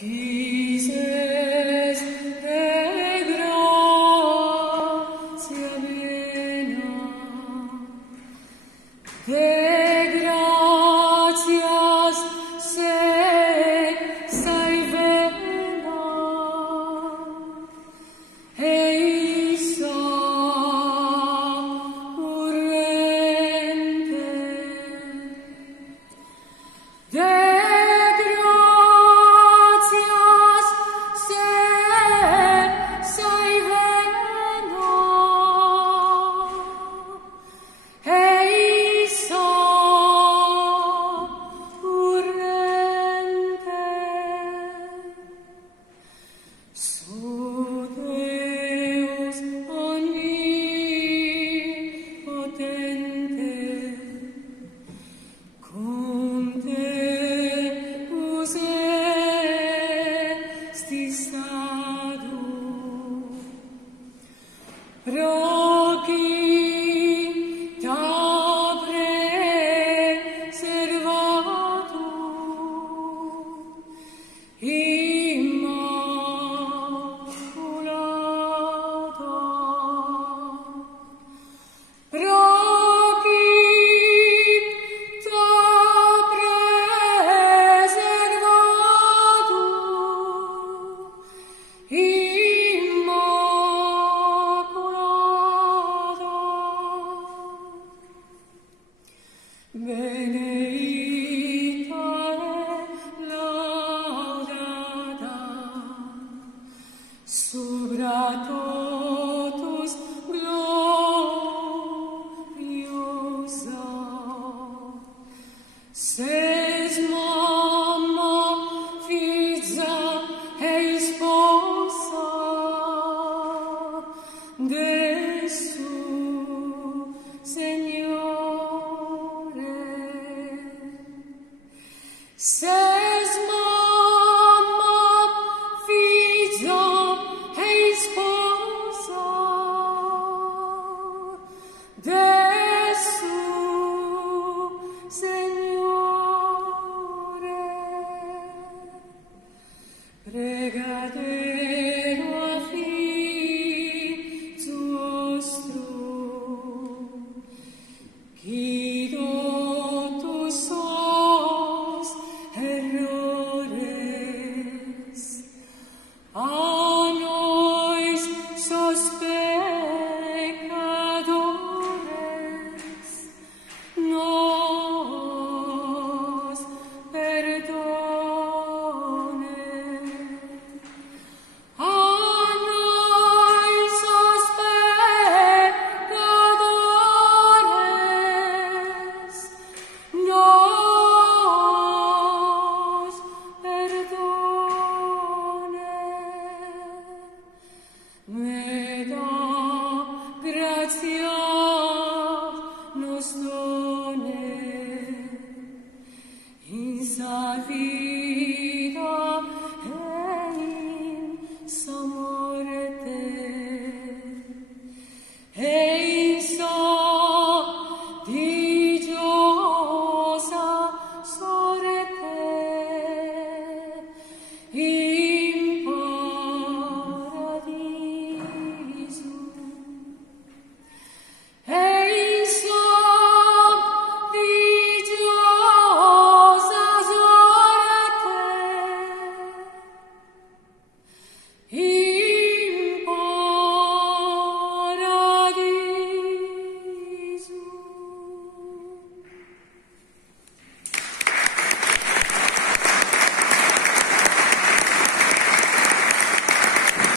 Dices de gracia mena, de gratias sexa y vena, eisa urrente, de gratias sexa y vena, eisa urrente, so Deus onnipotente, cum Deus esti stadu, procita preservatu, immaculata, procita preservatu, immaculata, benedicta et laudata, subra totus gloriosa, ses mamma fisa et sposa Desu Signore, ses mamma fisa et sposa Desu Signore, prega